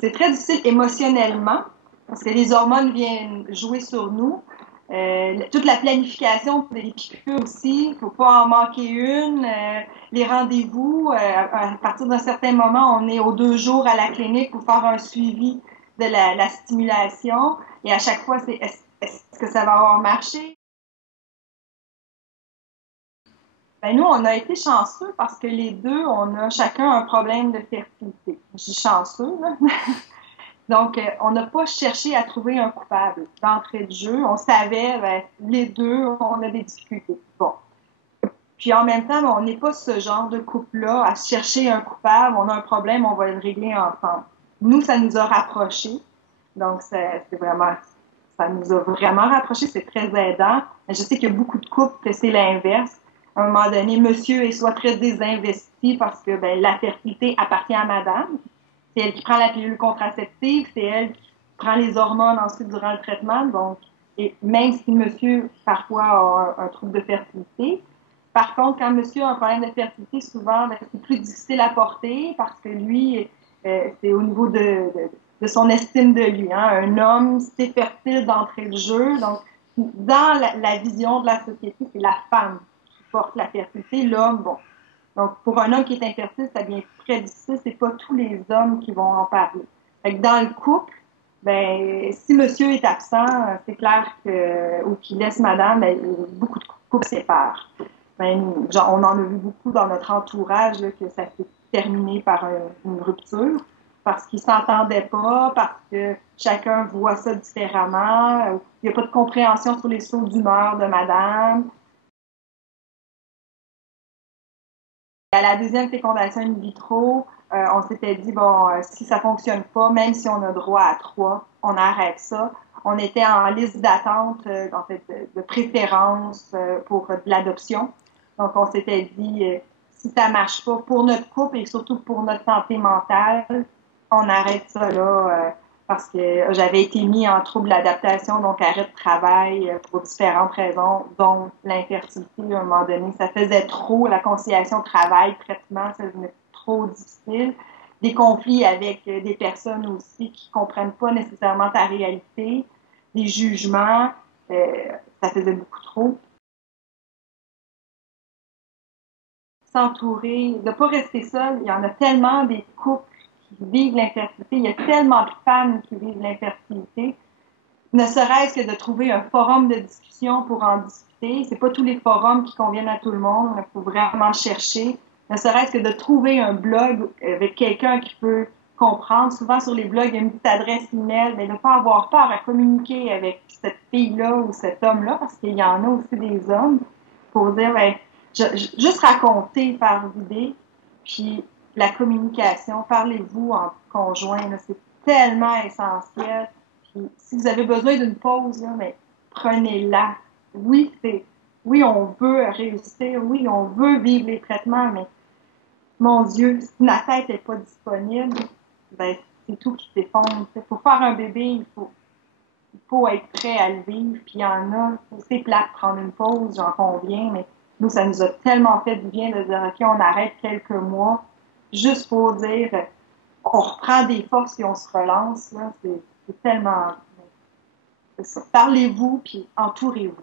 c'est très difficile émotionnellement parce que les hormones viennent jouer sur nous. Toute la planification des piqûres aussi, il ne faut pas en manquer une. Les rendez-vous, à partir d'un certain moment, on est aux 2 jours à la clinique pour faire un suivi de la stimulation. Et à chaque fois, c'est est-ce que ça va avoir marché? Ben nous, on a été chanceux parce que les deux, on a chacun un problème de fertilité. Je dis chanceux, là. Donc, on n'a pas cherché à trouver un coupable d'entrée de jeu. On savait, ben, les deux, on a des difficultés. Bon. Puis en même temps, on n'est pas ce genre de couple-là à chercher un coupable. On a un problème, on va le régler ensemble. Nous, ça nous a rapprochés. Donc, c'est vraiment, ça nous a vraiment rapprochés. C'est très aidant. Mais je sais qu'il y a beaucoup de couples que c'est l'inverse. À un moment donné, monsieur est soit très désinvesti parce que ben, la fertilité appartient à madame. C'est elle qui prend la pilule contraceptive, c'est elle qui prend les hormones ensuite durant le traitement. Donc, et même si monsieur, parfois, a un trouble de fertilité, par contre, quand monsieur a un problème de fertilité, souvent, ben, c'est plus difficile à porter parce que lui, c'est au niveau de son estime de lui. Hein. Un homme, c'est fertile d'entrée de jeu. Donc, dans la vision de la société, c'est la femme qui porte la fertilité. L'homme, bon, donc, pour un homme qui est infertile, ça devient très difficile. C'est pas tous les hommes qui vont en parler. Fait que dans le couple, ben, si monsieur est absent, c'est clair que, ou qu'il laisse madame, ben, beaucoup de couples séparent. Ben, genre, on en a vu beaucoup dans notre entourage, là, que ça s'est terminé par une rupture, parce qu'ils s'entendaient pas, parce que chacun voit ça différemment. Il n'y a pas de compréhension sur les sauts d'humeur de madame. À la deuxième fécondation in vitro, on s'était dit, bon, si ça fonctionne pas, même si on a droit à 3, on arrête ça. On était en liste d'attente, en fait, de préférence pour de l'adoption. Donc, on s'était dit, si ça marche pas pour notre couple et surtout pour notre santé mentale, on arrête ça là, parce que j'avais été mis en trouble d'adaptation, donc arrêt de travail pour différentes raisons, dont l'infertilité à un moment donné. Ça faisait trop, la conciliation travail-traitement, ça devenait trop difficile. Des conflits avec des personnes aussi qui comprennent pas nécessairement ta réalité, des jugements, ça faisait beaucoup trop. S'entourer, de ne pas rester seul. Il y en a tellement des couples qui vivent l'infertilité. Il y a tellement de femmes qui vivent l'infertilité. Ne serait-ce que de trouver un forum de discussion pour en discuter. C'est pas tous les forums qui conviennent à tout le monde. Il faut vraiment chercher. Ne serait-ce que de trouver un blog avec quelqu'un qui peut comprendre. Souvent, sur les blogs, il y a une petite adresse email, mais de ne pas avoir peur à communiquer avec cette fille-là ou cet homme-là, parce qu'il y en a aussi des hommes, pour dire, ben, juste raconter par idée, puis la communication, parlez-vous en conjoint, là, c'est tellement essentiel. Puis, si vous avez besoin d'une pause, là, mais prenez-la. Oui, oui, on veut réussir, oui, on veut vivre les traitements, mais mon Dieu, si la tête n'est pas disponible, ben, c'est tout qui s'effondre. Pour faire un bébé, il faut être prêt à le vivre. Puis il y en a, c'est plate de prendre une pause, j'en conviens, mais nous, ça nous a tellement fait du bien de dire, OK, on arrête quelques mois, juste pour dire, on reprend des forces et on se relance. Là, c'est tellement... Parlez-vous, puis entourez-vous.